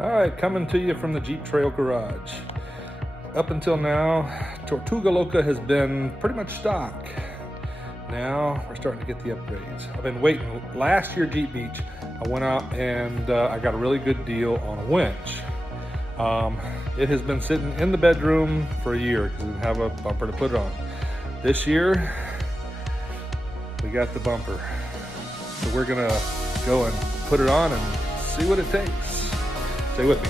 All right, coming to you from the Jeep Trail Garage. Up until now, Tortuga Loca has been pretty much stock. Now we're starting to get the upgrades. I've been waiting. Last year, Jeep Beach, I went out and I got a really good deal on a winch. It has been sitting in the bedroom for a year because we didn't have a bumper to put it on. This year, we got the bumper. So we're gonna go and put it on and see what it takes. Stay with me.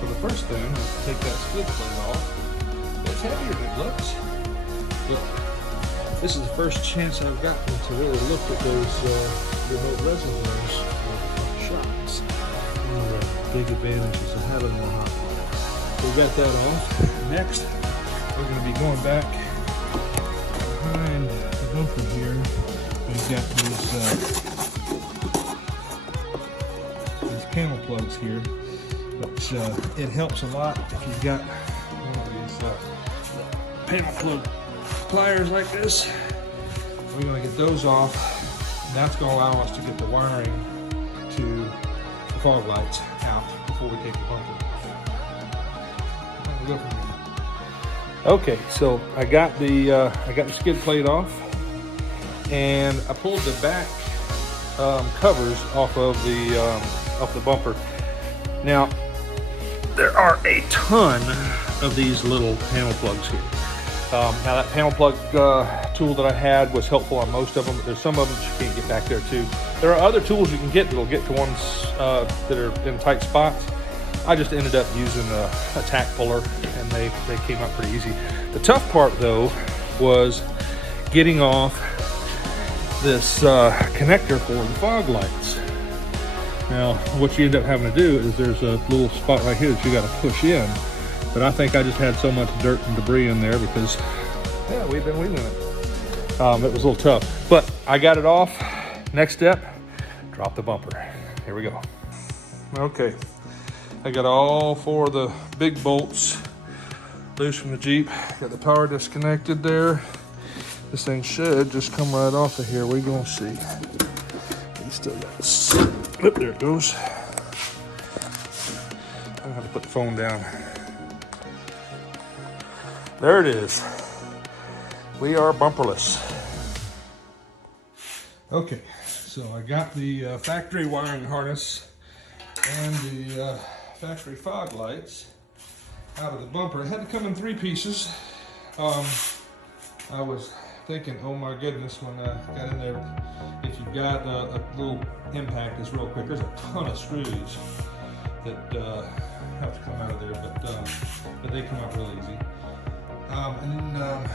So the first thing is to take that skid plate off. It's heavier than it looks. Look, this is the first chance I've gotten to really look at those remote reservoirs of shocks. One of the big advantages of having a Mojave. So we got that off. Next, we're going to be going back behind the bumper here. We've got these panel plugs here, which it helps a lot if you've got one of these panel plug pliers like this. We're going to get those off. That's going to allow us to get the wiring to the fog lights out before we take the bumper off. Okay, so I got the skid plate off, and I pulled the back covers off of the bumper. Now there are a ton of these little panel plugs here. Now that panel plug tool that I had was helpful on most of them, but there's some of them that you can't get back there too. There are other tools you can get that'll get to ones that are in tight spots. I just ended up using a tack puller, and they came out pretty easy. The tough part though was getting off this connector for the fog lights. Now what you end up having to do is there's a little spot right here that you got to push in. But I think I just had so much dirt and debris in there because, yeah, we've been wheeling it. It was a little tough, but I got it off. Next step, drop the bumper. Here we go. Okay, I got all four of the big bolts loose from the Jeep. Got the power disconnected there. This thing should just come right off of here. We're gonna see. You still got this. Oh, there it goes. I have to put the phone down. There it is. We are bumperless. Okay, so I got the factory wiring harness and the factory fog lights out of the bumper. It had to come in 3 pieces. I was thinking, oh my goodness, when I got in there, if you've got a little impact, it's real quick. There's a ton of screws that have to come out of there, but they come out real easy. And then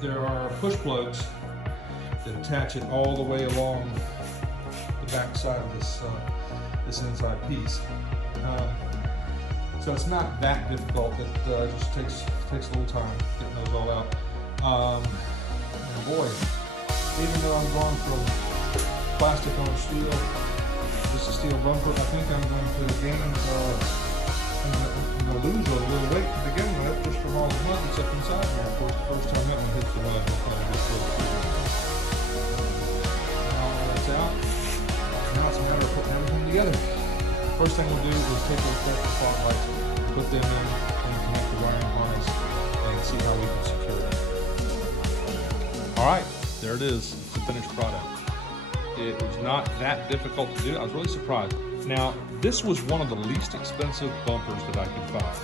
there are push plugs that attach it all the way along the back side of this inside piece. So it's not that difficult. It just takes a little time getting those all out. And boy, even though I'm going from plastic on steel, just a steel bumper, I think I'm going to gain I'm going to lose a little weight to begin with, just from all the mud that's up inside there. Of course, the first time that one hits the mud, it'll probably get close to it. Now all that's out, now it's a matter of putting everything together. First thing we'll do is take those factory fog lights, put them in, and connect the wiring harness, and see how we can secure it. All right, there it is, the finished product. It was not that difficult to do. I was really surprised. Now, this was one of the least expensive bumpers that I could find.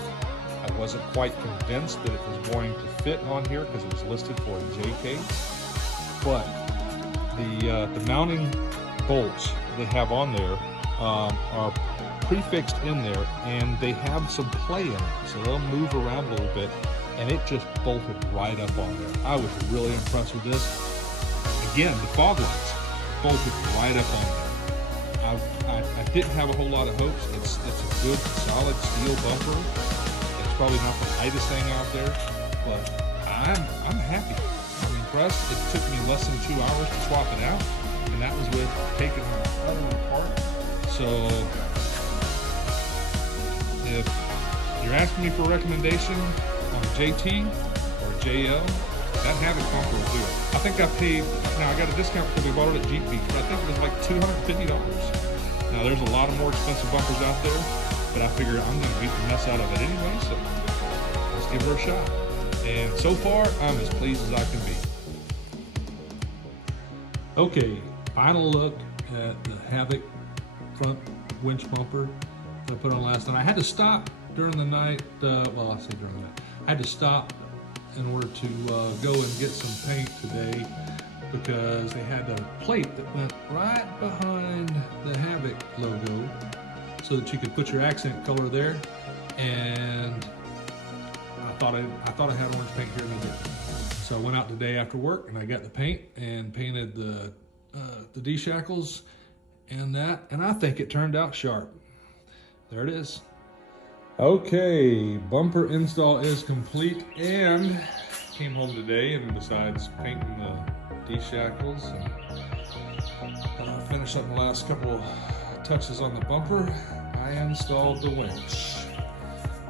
I wasn't quite convinced that it was going to fit on here because it was listed for a J case, but the mounting bolts they have on there are prefixed in there, and they have some play in it, so they'll move around a little bit, and it just bolted right up on there. I was really impressed with this. Again, the fog lights bolted right up on there. I didn't have a whole lot of hopes. It's a good, solid steel bumper. It's probably not the lightest thing out there, but I'm happy. I'm impressed. It took me less than 2 hours to swap it out, and that was with taking the whole apart. So if you're asking me for a recommendation on JT or JL, that Havoc bumper will do it. I think I paid, now I got a discount because we bought it at Jeep Beach, but I think it was like $250. Now there's a lot of more expensive bumpers out there, but I figured I'm gonna beat the mess out of it anyway, so let's give her a shot. And so far, I'm as pleased as I can be. Okay, final look at the Havoc front winch bumper that I put on last night. I had to stop during the night, well, I say during the night. I had to stop in order to go and get some paint today because they had a plate that went right behind the Havoc logo so that you could put your accent color there. And I thought I had orange paint here and I didn't. So I went out the day after work and I got the paint and painted the D-shackles and that, and I think it turned out sharp. There it is. Okay, bumper install is complete, and came home today and besides painting the D-shackles and finished up the last couple touches on the bumper, I installed the winch.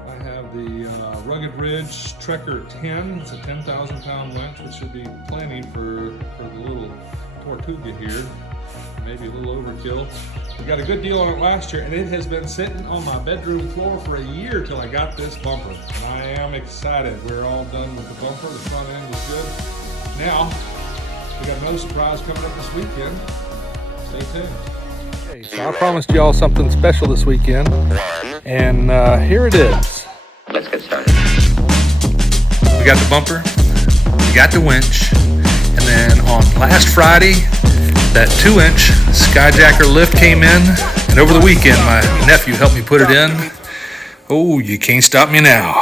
I have the Rugged Ridge Trekker 10. It's a 10,000 pound winch, which should be plenty for the little Tortuga here. Maybe a little overkill. We got a good deal on it last year, and it has been sitting on my bedroom floor for a year till I got this bumper. And I am excited. We're all done with the bumper. The front end was good. Now, we got another surprise coming up this weekend. Stay tuned. Okay, so I promised y'all something special this weekend, and here it is. Let's get started. We got the bumper, we got the winch, and then on last Friday, that 2-inch Skyjacker lift came in, and over the weekend, my nephew helped me put it in. Oh, you can't stop me now.